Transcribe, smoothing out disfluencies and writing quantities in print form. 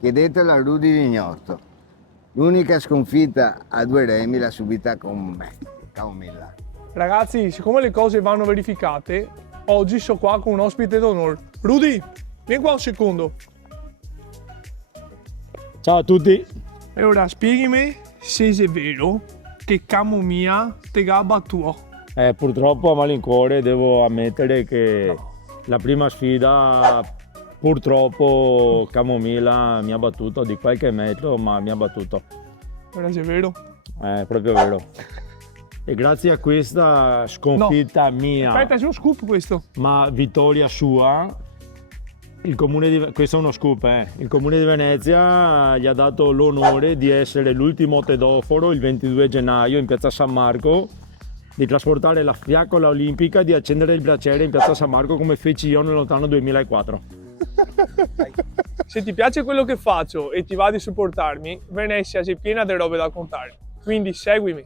chiedetelo a Rudy Vignotto. L'unica sconfitta a 2 remi l'ha subita con me, Camomilla. Ragazzi, siccome le cose vanno verificate, oggi sono qua con un ospite d'onore. Rudy, vieni qua un secondo. Ciao a tutti. E ora spiegami se è vero che Camomilla te ha battuto. Purtroppo a malincuore devo ammettere che la prima sfida purtroppo Camomilla mi ha battuto di qualche metro, ma mi ha battuto. Ora se è vero? È proprio vero. E grazie a questa sconfitta mia, Aspetta, c'è uno scoop questo. ma vittoria sua, questo è uno scoop, il Comune di Venezia gli ha dato l'onore di essere l'ultimo tedoforo il 22 gennaio in piazza San Marco, di trasportare la fiaccola olimpica, di accendere il braciere in piazza San Marco come feci io nel lontano 2004. Se ti piace quello che faccio e ti va di supportarmi, Venezia c'è piena di robe da contare. Quindi seguimi.